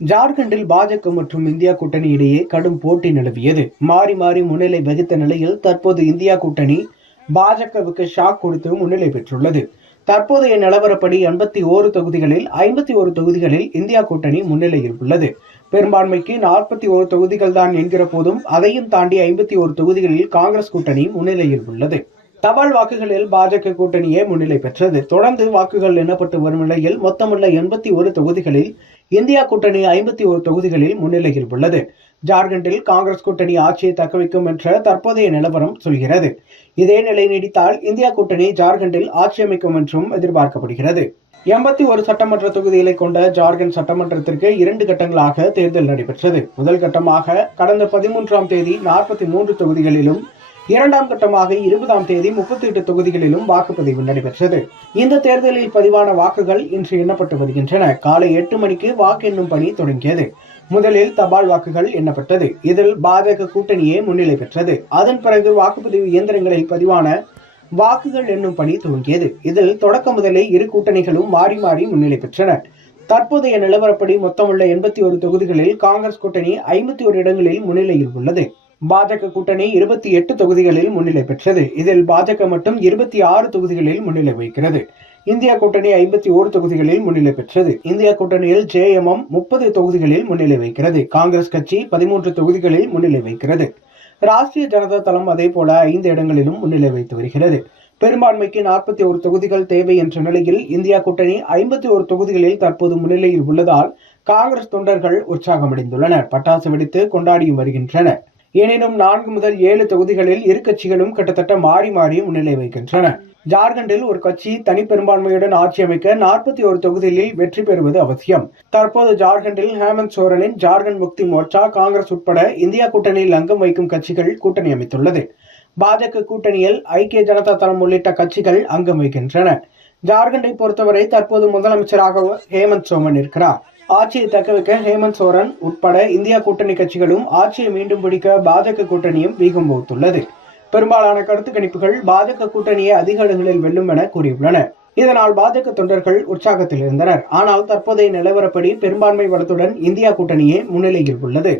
ஜார்க்கண்டில் பாஜக மற்றும் இந்தியா கூட்டணி இடையே கடும் போட்டி நிலவியது. மாறி மாறி முன்னிலை வகித்த நிலையில் தற்போது இந்தியா கூட்டணி பாஜகவுக்கு ஷாக் கொடுத்து முன்னிலை பெற்றுள்ளது. தற்போதைய நிலவரப்படி 81 தொகுதிகளில் 51 தொகுதிகளில் இந்தியா கூட்டணி முன்னிலையில் உள்ளது. பெரும்பான்மைக்கு 41 தொகுதிகள் தான் என்கிற போதும் அதையும் தாண்டி 51 தொகுதிகளில் காங்கிரஸ் கூட்டணி முன்னிலையில் உள்ளது. தபால் வாக்குகளில் பாஜக கூட்டணியே முன்னிலை பெற்றது. தொடர்ந்து வாக்குகள் எண்ணப்பட்டு வரும் நிலையில் மொத்தமுள்ள 81 தொகுதிகளில் இந்தியா கூட்டணி 51 தொகுதிகளில் முன்னிலையில் உள்ளது. ஜார்க்கண்டில் காங்கிரஸ் கூட்டணி ஆட்சியை தக்கவைக்கும் என்ற தற்போதைய நிலவரம் சொல்கிறது. இதே நிலை நீடித்தால் இந்தியா கூட்டணி ஜார்க்கண்டில் ஆட்சி அமைக்கும் என்றும் எதிர்பார்க்கப்படுகிறது. 81 சட்டமன்ற தொகுதிகளை கொண்ட ஜார்க்கண்ட் சட்டமன்றத்திற்கு 2 கட்டங்களாக தேர்தல் நடைபெற்றது. முதல் கட்டமாக கடந்த 13ஆம் தேதி 43 தொகுதிகளிலும், 2ஆம் கட்டமாக 20ஆம் தேதி 38 தொகுதிகளிலும் வாக்குப்பதிவு நடைபெற்றது. இந்த தேர்தலில் பதிவான வாக்குகள் இன்று எண்ணப்பட்டு வருகின்றன. காலை 8 மணிக்கு வாக்கு எண்ணும் பணி தொடங்கியது. முதலில் தபால் வாக்குகள் எண்ணப்பட்டது. இதில் பாஜக கூட்டணியே முன்னிலை பெற்றது. அதன் பிறகு வாக்குப்பதிவு இயந்திரங்களில் பதிவான வாக்குகள் எண்ணும் பணி துவங்கியது. இதில் தொடக்க முதலே இரு கூட்டணிகளும் மாறி மாறி முன்னிலை பெற்றன. தற்போதைய நிலவரப்படி மொத்தமுள்ள 81 தொகுதிகளில் காங்கிரஸ் கூட்டணி 51 இடங்களில் முன்னிலையில் உள்ளது. பாஜக கூட்டணி 28 தொகுதிகளில் முன்னிலை பெற்றது. இதில் பாஜக மட்டும் 26 தொகுதிகளில் முன்னிலை வகிக்கிறது. இந்தியா கூட்டணி 51 தொகுதிகளில் முன்னிலை பெற்றது. இந்தியா கூட்டணியில் JMM 30 தொகுதிகளில் முன்னிலை வகிக்கிறது. காங்கிரஸ் கட்சி 13 தொகுதிகளில் முன்னிலை வகிக்கிறது. ராஷ்டிரிய ஜனதா தளம் அதே போல 5 இடங்களிலும் முன்னிலை வைத்து வருகிறது. பெரும்பான்மைக்கு 41 தொகுதிகள் தேவை என்ற நிலையில் இந்தியா கூட்டணி 51 தொகுதிகளில் தற்போது முன்னிலையில் உள்ளதால் காங்கிரஸ் தொண்டர்கள் உற்சாகமடைந்துள்ளனர். பட்டாசு வெடித்து கொண்டாடியும் வருகின்றனர். எனினும் 4 முதல் 7 தொகுதிகளில் இரு கட்சிகளும் கிட்டத்தட்ட மாறி மாறி முன்னிலை வைக்கின்றன. ஜார்க்கண்டில் ஒரு கட்சி தனி பெரும்பான்மையுடன் ஆட்சி அமைக்க 41 தொகுதிகளில் வெற்றி பெறுவது அவசியம். தற்போது ஜார்க்கண்டில் ஹேமந்த் சோரனின் ஜார்க்கண்ட் முக்தி மோர்ச்சா, காங்கிரஸ் உட்பட இந்தியா கூட்டணியில் அங்கம் வைக்கும் கட்சிகள் கூட்டணி அமைத்துள்ளது. பாஜக கூட்டணியில் ஐக்கிய ஜனதா தளம் உள்ளிட்ட கட்சிகள் அங்கம் வைக்கின்றன. ஜார்க்கண்டை பொறுத்தவரை தற்போது முதலமைச்சராக ஹேமந்த் சோரன் இருக்கிறார். ஆட்சியை தக்கவைக்க ஹேமந்த் சோரன் உட்பட இந்தியா கூட்டணி கட்சிகளும் ஆட்சியை மீண்டும் பிடிக்க பாஜக கூட்டணியும் வீகம் வகுத்துள்ளது. பெரும்பாலான கருத்து கணிப்புகள் பாஜக கூட்டணியை அதிக இடங்களில் வெல்லும் என கூறியுள்ளன. இதனால் பாஜக தொண்டர்கள் உற்சாகத்தில் இருந்தனர். ஆனால் தற்போதைய நிலவரப்படி பெரும்பான்மை பலத்துடன் இந்தியா கூட்டணியே முன்னிலையில் உள்ளது.